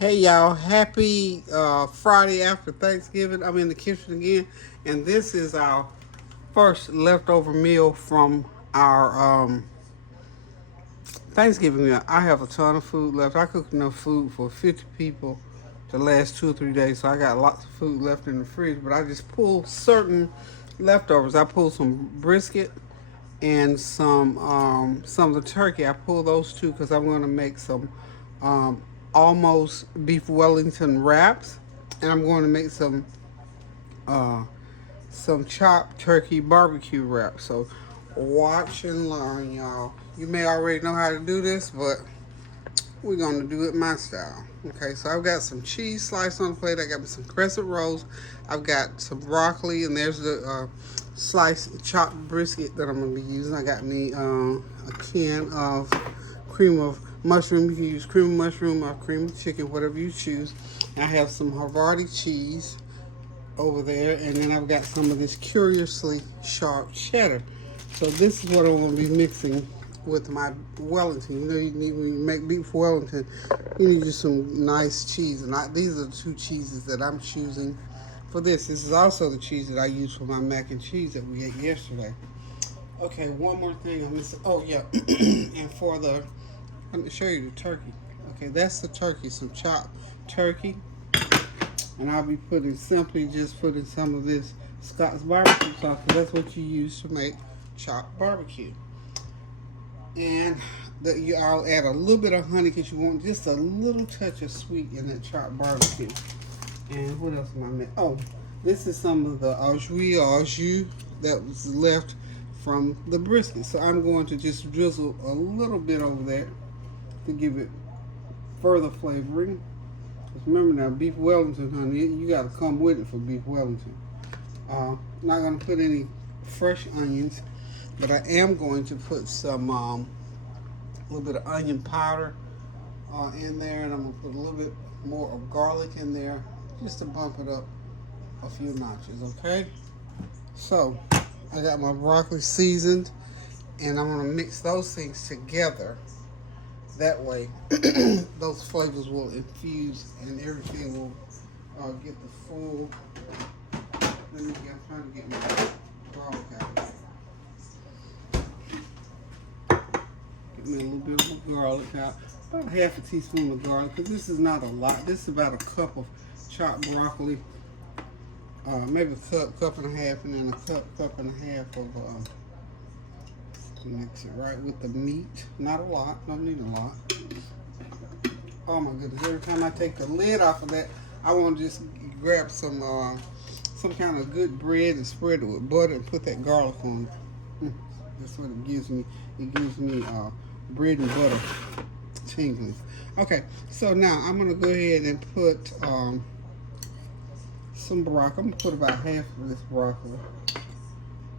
Hey y'all, happy Friday after Thanksgiving. I'm in the kitchen again, and this is our first leftover meal from our Thanksgiving meal. I have a ton of food left. I cooked enough food for 50 people to last 2 or 3 days, so I got lots of food left in the fridge, but I just pulled certain leftovers. I pulled some brisket and some of the turkey. I pulled those two because I'm going to make um, almost beef Wellington wraps, and I'm going to make uh, some chopped turkey barbecue wraps. So watch and learn, y'all. You may already know how to do this, but we're going to do it my style. Okay, so I've got some cheese sliced on the plate. I got some crescent rolls. I've got some broccoli, and there's the sliced chopped brisket that I'm going to be using. I got me a can of cream of mushroom. You can use cream of mushroom or cream of chicken, whatever you choose. I have some Havarti cheese over there, and then I've got some of this curiously sharp cheddar. So this is what I'm going to be mixing with my Wellington. You know, you need, when you make beef Wellington, you need just some nice cheese. And these are the two cheeses that I'm choosing for this. This is also the cheese that I use for my mac and cheese that we ate yesterday. Okay, one more thing I'm missing. Oh yeah, and for the, let me show you the turkey. Okay, that's the turkey, some chopped turkey. And I'll be simply just putting some of this Scott's barbecue sauce, because that's what you use to make chopped barbecue. And I'll add a little bit of honey because you want just a little touch of sweet in that chopped barbecue. And what else am I missing? Oh, this is some of the au jus that was left from the brisket. So I'm going to just drizzle a little bit over there to give it further flavoring. Just remember now, beef Wellington, honey, you got to come with it for beef Wellington. Not going to put any fresh onions, but I am going to put some a little bit of onion powder in there, and I'm going to put a little bit more of garlic in there just to bump it up a few notches, okay? So I got my broccoli seasoned, and I'm going to mix those things together. That way, those flavors will infuse and everything will get the full. Let me I'm trying to get my garlic out. Get me a little bit of garlic out. About half a teaspoon of garlic, because this is not a lot. This is about a cup of chopped broccoli. Maybe a cup and a half, and then a cup and a half of mix it right with the meat. Not a lot. Don't need a lot. Oh my goodness! Every time I take the lid off of that, I want to just grab some kind of good bread and spread it with butter and put that garlic on it. That's what it gives me. It gives me bread and butter tingling. Okay, so now I'm gonna go ahead and put some broccoli. I'm gonna put about half of this broccoli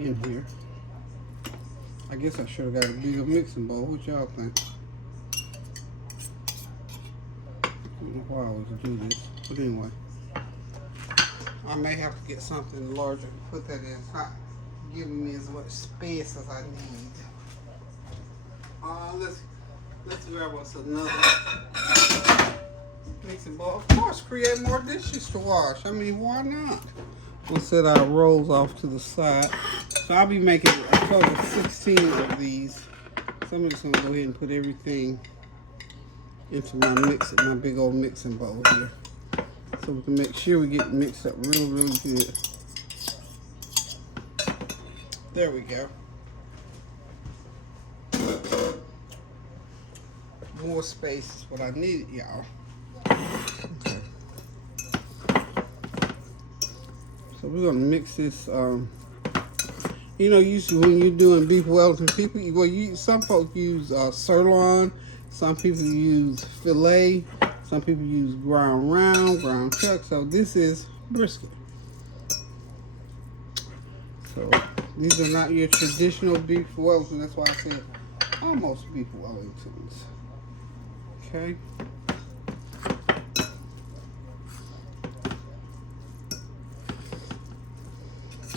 in here. I guess I should have got a bigger mixing bowl. What y'all think? I don't know why I always do this, but anyway, I may have to get something larger to put that in. It's not giving me as much space as I need. Let's grab us another mixing bowl. Of course, create more dishes to wash. I mean, why not? We'll set our rolls off to the side. So I'll be making a total of 16 of these. So I'm just gonna go ahead and put everything into my big old mixing bowl here, so we can make sure we get mixed up really, really good. There we go. More space is what I needed, y'all. Okay. So we're gonna mix this. You know, usually when you're doing beef Wellington, some folks use sirloin, some people use filet, some people use ground round, ground chuck. So this is brisket. So these are not your traditional beef Wellington. That's why I said almost beef Wellingtons. Okay.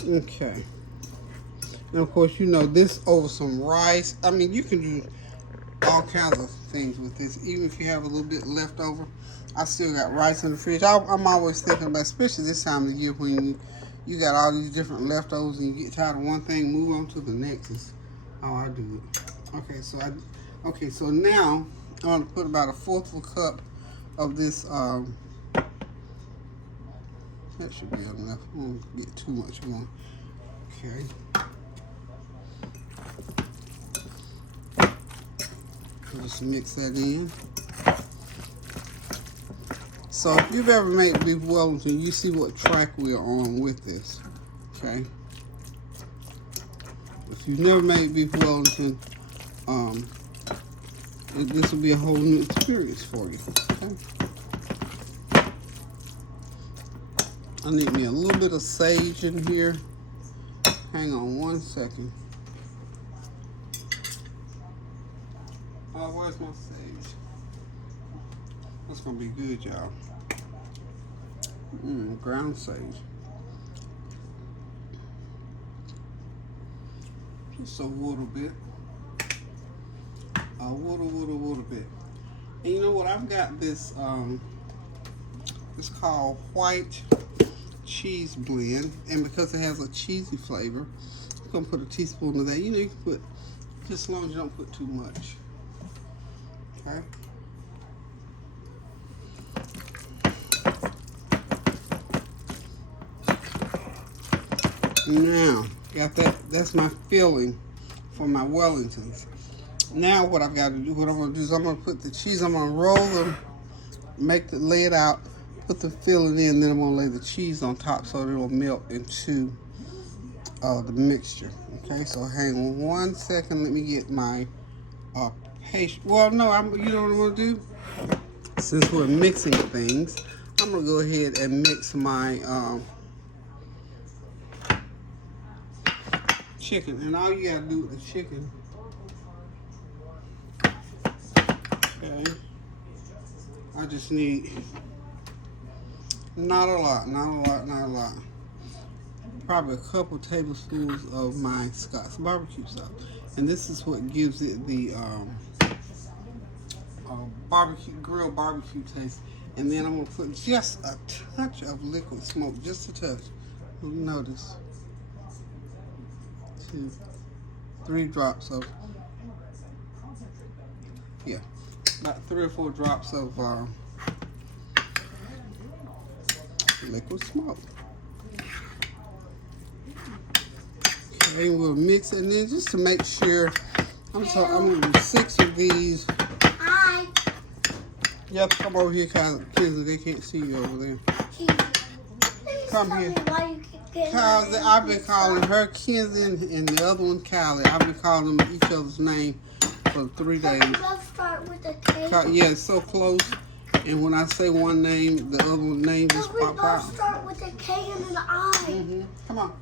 Okay. And of course, you know, this over some rice. I mean, you can do all kinds of things with this. Even if you have a little bit left over, I still got rice in the fridge. I'm always thinking about, especially this time of the year when you got all these different leftovers and you get tired of one thing, move on to the next is how I do it. Okay, so now I'm gonna put about a fourth of a cup of this. That should be enough. I don't get too much more. Okay. Just mix that in. So if you've ever made beef Wellington, you see what track we're on with this. Okay. If you've never made beef Wellington, this will be a whole new experience for you. Okay. I need me a little bit of sage in here. Hang on one second. Where's my sage? That's gonna be good, y'all. Ground sage. Just a little bit. A little bit. And you know what? I've got this. It's called white cheese blend, and because it has a cheesy flavor, I'm gonna put a teaspoon of that. You know, you can put just as long as you don't put too much. Okay. Now, got that. That's my filling for my Wellingtons. Now, what I've got to do, what I'm gonna do is I'm gonna put the cheese. I'm gonna roll them, lay it out, put the filling in, then I'm gonna lay the cheese on top so that it will melt into the mixture. Okay, so hang on one second. Let me get my paste. Well, no, you know what I'm gonna do? Since we're mixing things, I'm gonna go ahead and mix my chicken. And all you gotta do with the chicken, okay, I just need not a lot. Probably a couple tablespoons of my Scott's barbecue sauce. And this is what gives it the grilled barbecue taste. And then I'm gonna put just a touch of liquid smoke, just a touch. You'll notice 2, 3 drops of, yeah, about 3 or 4 drops of liquid smoke. Okay, we'll mix it, and then just to make sure, I'm gonna do 6 of these. Hi. You have to come over here, kids. They can't see you over there. Come here. Cause I've been calling her Kenzie and the other one Callie. I've been calling them each other's name for 3 days. We both start with a K. Yeah, it's so close. And when I say one name, the other one name just pop out. We both start with a K and an I. Come on.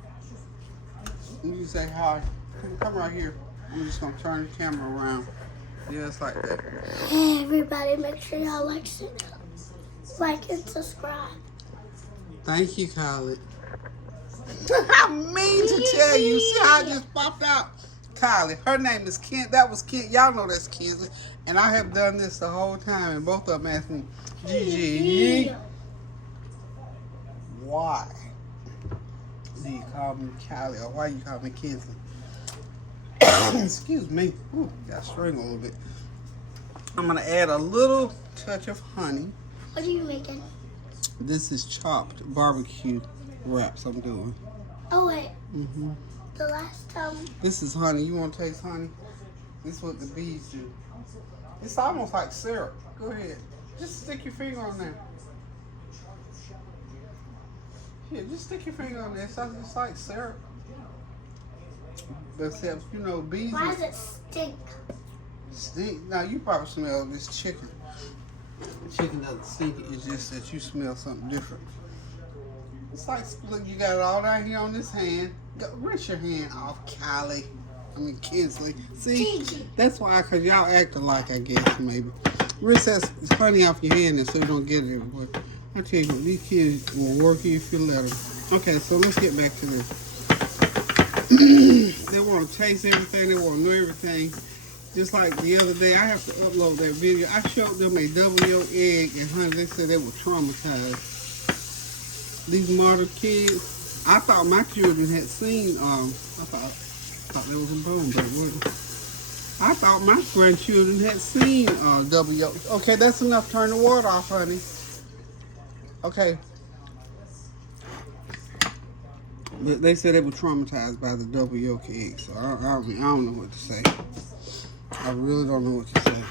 You say hi. Come right here. I'm just gonna turn the camera around. Yeah, it's like that. Hey everybody, make sure y'all like and subscribe. Thank you, Kylie. I mean to tell you, see how I just popped out? Kylie, her name is Kent. That was Kent. Y'all know that's Kenzie. And I have done this the whole time, and both of them asked me, Gigi, why do you call me Kylie, or why you call me Kenzie? Excuse me. Ooh, got string a little bit. I'm going to add a little touch of honey. What are you making? This is chopped barbecue wraps I'm doing. Oh, wait. The last time. This is honey. You want to taste honey? This is what the bees do. It's almost like syrup. Go ahead. Just stick your finger on there. Yeah, just stick your finger on there. It's just like syrup. Except, you know, bees. Why does it stink? Stink? Now, you probably smell this chicken. The chicken doesn't stink. It's just that you smell something different. It's like, look, you got it all down here on this hand. Rinse your hand off, Kylie. I mean, Kinsley. See? Gigi. That's why, because y'all act alike, I guess, maybe. Rinse that honey off your hand so you don't get it everywhere. I tell you what, these kids will work you if you let them. Okay, so let's get back to this. They want to taste everything. They want to know everything. Just like the other day, I have to upload that video. I showed them a double yolk egg, and honey, they said they were traumatized. These martyr kids, I thought my children had seen, I thought there was a bone, but it wasn't. I thought my grandchildren had seen double yolk. Okay, that's enough. Turn the water off, honey. Okay. But they said they were traumatized by the double yolk egg, so I don't know what to say. I really don't know what to say.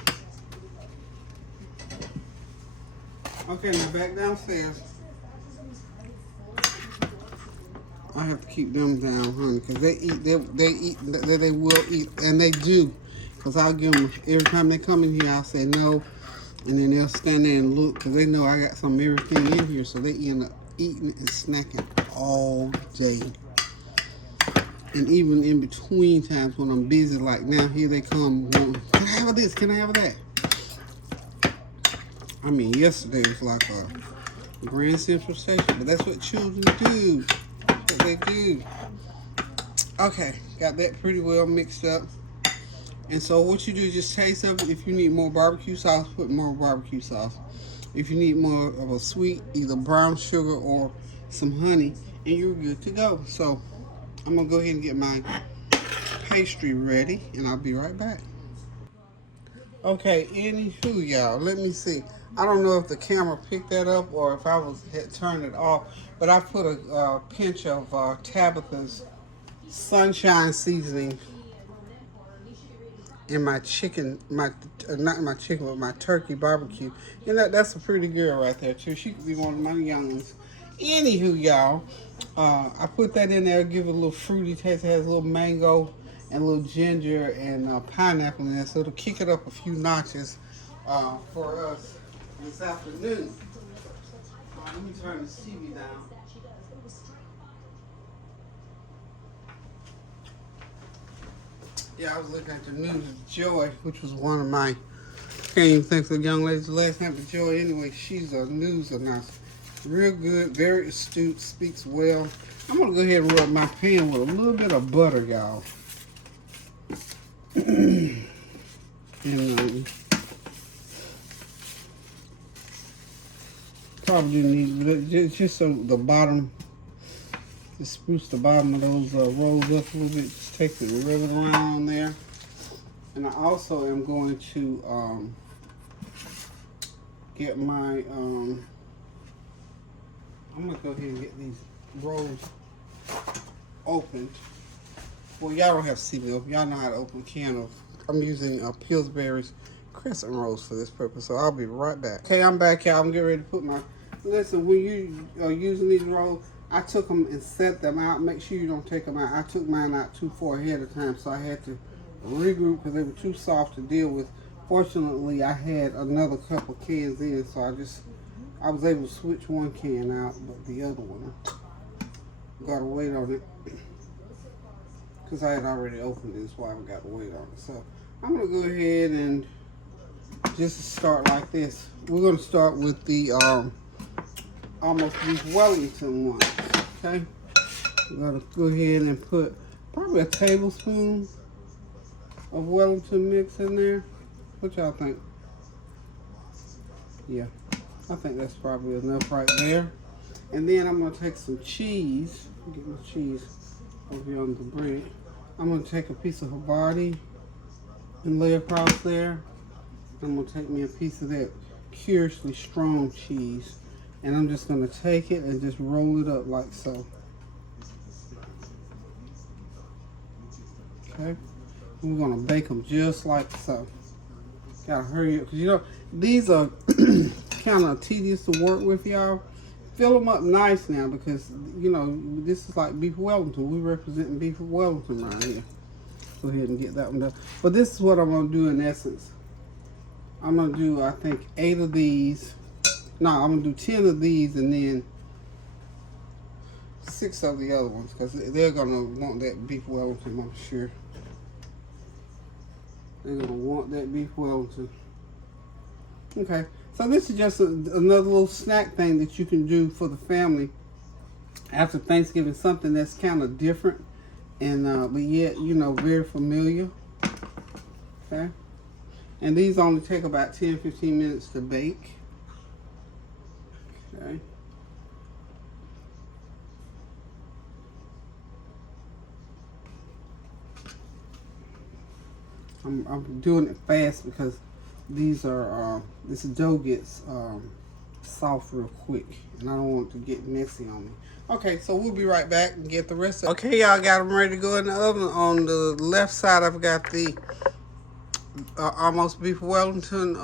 Okay, now back downstairs. I have to keep them down, honey, because they eat, they will eat, and they do. Because I'll give them, every time they come in here, I'll say no, and then they'll stand there and look, because they know I got some everything in here, so they end up eating and snacking all day. And even in between times when I'm busy, like now, here they come, can I have this, can I have that? I mean, yesterday was like a Grand Central Station, but that's what children do. That's what they do. Okay, got that pretty well mixed up. And so what you do is just taste of it. If you need more barbecue sauce, put more barbecue sauce. If you need more of a sweet, either brown sugar or some honey, and you're good to go. So I'm gonna go ahead and get my pastry ready, and I'll be right back. Okay, anywho, y'all, let me see. I don't know if the camera picked that up or if I had turned it off, but I put a pinch of Tabitha's sunshine seasoning in my chicken, not my chicken, but my turkey barbecue. And that's a pretty girl right there, too. She could be one of my young ones. Anywho, y'all, I put that in there, give it a little fruity taste. It has a little mango and a little ginger and pineapple in there, so it'll kick it up a few notches for us this afternoon. Let me turn this TV down. Yeah, I was looking at the news of Joy, which was one of my, can't even think of the young lady's last name, but Joy, anyway, she's a news announcer. Real good, very astute, speaks well. I'm going to go ahead and rub my pan with a little bit of butter, y'all. And probably need, just so the bottom, to spruce the bottom of those rolls up a little bit, just take it and rub it around there. And I also am going to get my, I'm going to go ahead and get these rolls opened. Well, y'all don't have to see me open. Y'all know how to open candles. I'm using Pillsbury's crescent rolls for this purpose, so I'll be right back. Okay, I'm back, y'all. I'm getting ready to put my, listen, when you are using these rolls, I took them and set them out. Make sure you don't take them out. I took mine out too far ahead of time, so I had to regroup because they were too soft to deal with. Fortunately, I had another couple cans in, so I was able to switch one can out, but the other one, gotta wait on it because I had already opened it. That's why I got to wait on it. So I'm gonna go ahead and just start like this. We're gonna start with the almost beef Wellington ones. Okay, we're gonna go ahead and put probably a tablespoon of Wellington mix in there. What y'all think? Yeah, I think that's probably enough right there. And then I'm gonna take some cheese. Get my cheese over here on the bread. I'm gonna take a piece of Havarti and lay across there. I'm gonna take me a piece of that curiously strong cheese, and I'm just gonna take it and just roll it up like so. Okay, we're gonna bake them just like so. Gotta hurry up, because you know, these are kind of tedious to work with, y'all. Fill them up nice now, because, you know, this is like beef Wellington. We're representing beef Wellington right here. Go ahead and get that one done. But this is what I'm going to do in essence. I'm going to do, I think, 8 of these. No, I'm going to do 10 of these and then 6 of the other ones, because they're going to want that beef Wellington, I'm sure. They're going to want that beef Wellington. Okay, so this is just another little snack thing that you can do for the family after Thanksgiving. Something that's kind of different and but yet, you know, very familiar. Okay. And these only take about 10-15 minutes to bake. Okay. I'm doing it fast because these are this dough gets soft real quick, and I don't want it to get messy on me. Okay, so we'll be right back and get the rest of it. Okay, y'all, got them ready to go in the oven. On the left side, I've got the almost beef Wellington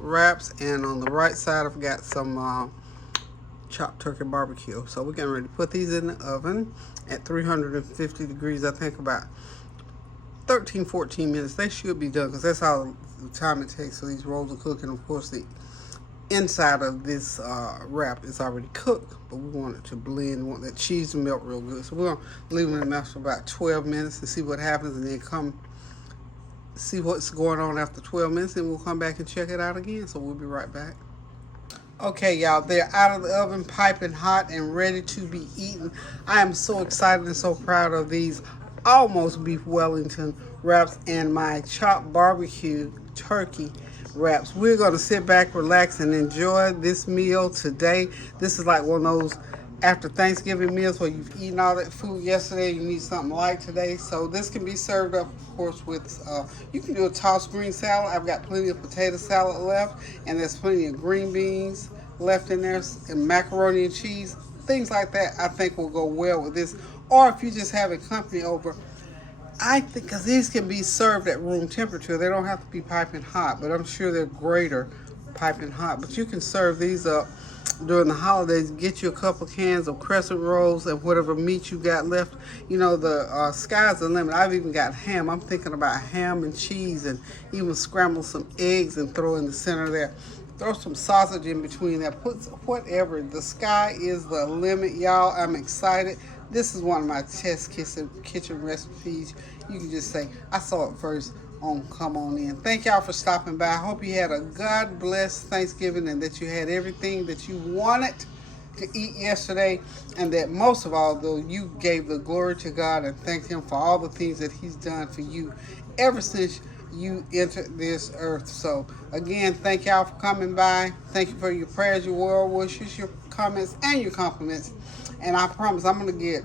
wraps, and on the right side, I've got some chopped turkey barbecue. So we're getting ready to put these in the oven at 350 degrees. I think about 13-14 minutes. They should be done because that's how the time it takes for these rolls to cook. And of course, the inside of this wrap is already cooked, but we want it to blend. We want that cheese to melt real good. So we're going to leave it in the mess for about 12 minutes and see what happens, and then come see what's going on after 12 minutes, and we'll come back and check it out again. So we'll be right back. Okay, y'all, they're out of the oven, piping hot and ready to be eaten. I am so excited and so proud of these almost beef Wellington wraps and my chopped barbecue turkey wraps. We're going to sit back, relax, and enjoy this meal today. This is like one of those after Thanksgiving meals where you've eaten all that food yesterday, you need something light today. So this can be served up, of course, with, you can do a tossed green salad. I've got plenty of potato salad left, and there's plenty of green beans left in there, and macaroni and cheese. Things like that I think will go well with this. Or if you just having company over, I think, because these can be served at room temperature. They don't have to be piping hot, but I'm sure they're greater piping hot. But you can serve these up during the holidays. Get you a couple cans of crescent rolls and whatever meat you got left. You know, the sky's the limit. I've even got ham. I'm thinking about ham and cheese, and even scramble some eggs and throw in the center there. Throw some sausage in between there. Put whatever. The sky is the limit, y'all. I'm excited. This is one of my test kitchen recipes. You can just say, I saw it first on Come On In. Thank y'all for stopping by. I hope you had a God bless Thanksgiving and that you had everything that you wanted to eat yesterday, and that most of all, though, you gave the glory to God and thanked Him for all the things that He's done for you ever since you entered this earth. So again, thank y'all for coming by. Thank you for your prayers, your well wishes, your comments, and your compliments. And I promise I'm going to get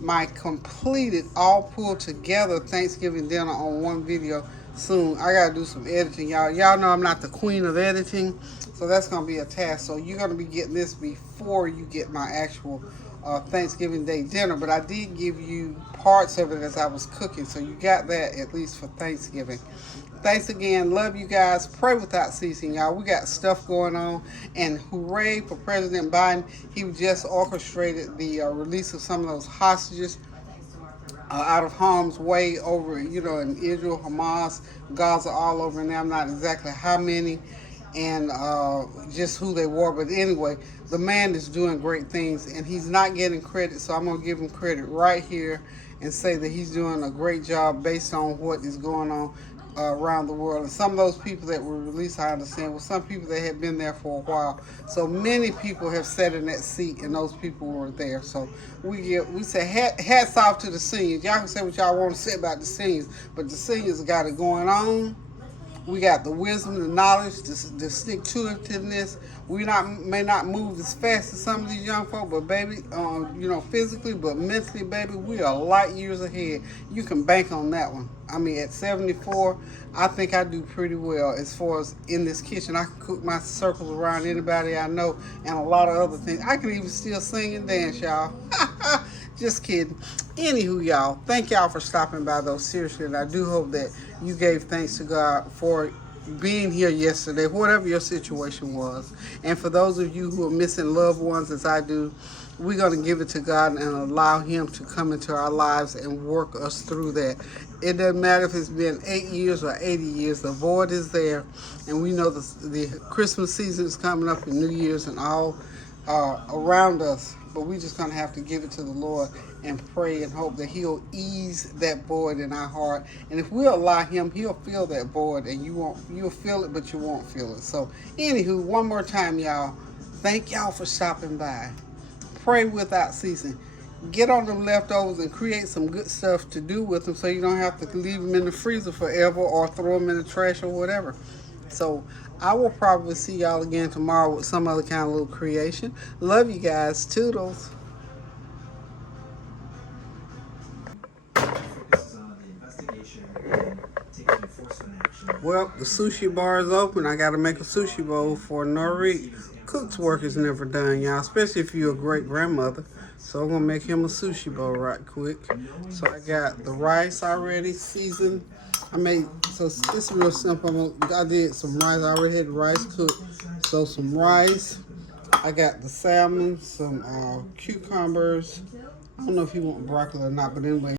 my completed, all pulled together Thanksgiving dinner on one video soon. I got to do some editing, y'all. Y'all know I'm not the queen of editing, so that's going to be a task. So you're going to be getting this before you get my actual Thanksgiving Day dinner. But I did give you parts of it as I was cooking, so you got that at least for Thanksgiving. Thanks again. Love you guys. Pray without ceasing, y'all. We got stuff going on. And hooray for President Biden. He just orchestrated the release of some of those hostages out of harm's way over, in Israel, Hamas, Gaza, all over. And I'm not exactly how many and just who they were. But anyway, the man is doing great things, and he's not getting credit. So I'm going to give him credit right here and say that he's doing a great job based on what is going on around the world. And some of those people that were released, I understand, were some people that had been there for a while. So many people have sat in that seat, and those people were there. So we say hats off to the seniors. Y'all can say what y'all want to say about the seniors, but the seniors got it going on. We got the wisdom, the knowledge, the stick-to-itiveness. We may not move as fast as some of these young folk, but baby, physically, but mentally, baby, we are light years ahead. You can bank on that one. I mean, at 74, I think I do pretty well as far as in this kitchen. I can cook my circles around anybody I know and a lot of other things. I can even still sing and dance, y'all. Just kidding. Anywho, y'all, thank y'all for stopping by, though, seriously, and I do hope that you gave thanks to God for being here yesterday, whatever your situation was. And for those of you who are missing loved ones, as I do, we're going to give it to God and allow Him to come into our lives and work us through that. It doesn't matter if it's been 8 years or 80 years, the void is there, and we know the Christmas season is coming up and New Year's and all around us. But we're just going to have to give it to the Lord and pray and hope that He'll ease that void in our heart. And if we'll allow Him, He'll fill that void, and you'll feel it, but you won't feel it. So, anywho, one more time, y'all, thank y'all for stopping by. Pray without ceasing. get on them leftovers and create some good stuff to do with them so you don't have to leave them in the freezer forever or throw them in the trash or whatever. So I will probably see y'all again tomorrow with some other kind of little creation. Love you guys. Toodles. Well, the sushi bar is open. I got to make a sushi bowl for Nori. Cook's work is never done, y'all, especially if you're a great grandmother. So I'm going to make him a sushi bowl right quick. So I got the rice already seasoned. So it's real simple. I did some rice. I already had the rice cooked. So some rice. I got the salmon, some cucumbers. I don't know if you want broccoli or not, but anyway.